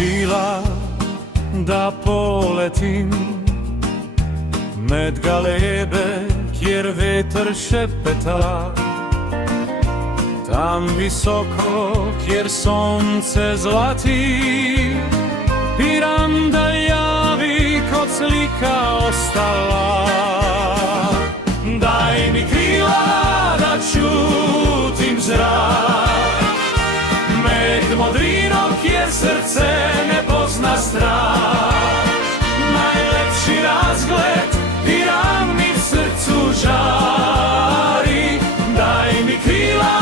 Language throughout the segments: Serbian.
krila da poletim med galebe, kjer veter šepeta. Tam visoko, kjer sonce zlati, piram da javi kot slika ostala. Daj mi krila da čutim zrak, med modrino, kjer srce ne pozna strah. Najlepši razgled, piram mi v srcu žari. Daj mi krila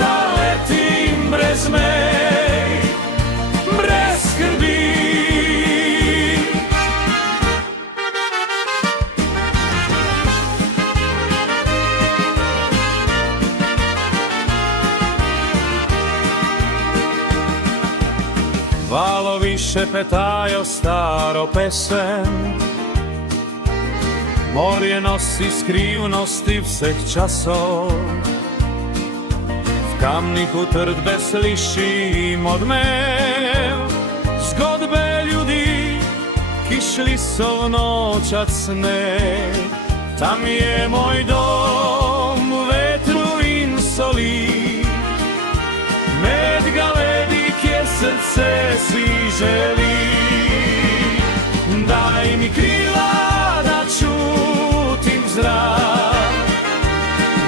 da letim brez mej, brez skrbi. Valovi šepetajo staro pesem, morje nosi skrivnosti vseh časov. V kamnih utrdbe slišim odmev zgodbe ljudi, ki šli so v nočat sneg. Tam je moj dom v vetru in soli, med galedi, kjer srce si želi. Daj mi krila da čutim zrak,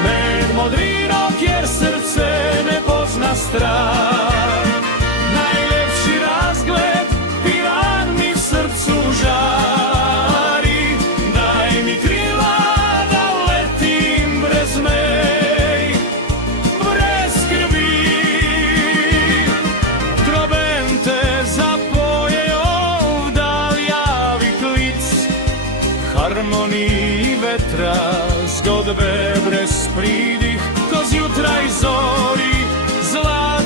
med modrino, kjer srce ne pozna strah. Najlepši razgled, piran mi v srcu žari. Daj mi krila da letim brez mej, brez skrbi. Trobente zapojejo v daljavi klic, harmoniji vetra, zgodbe brez pridih, ko zjutraj zori zlati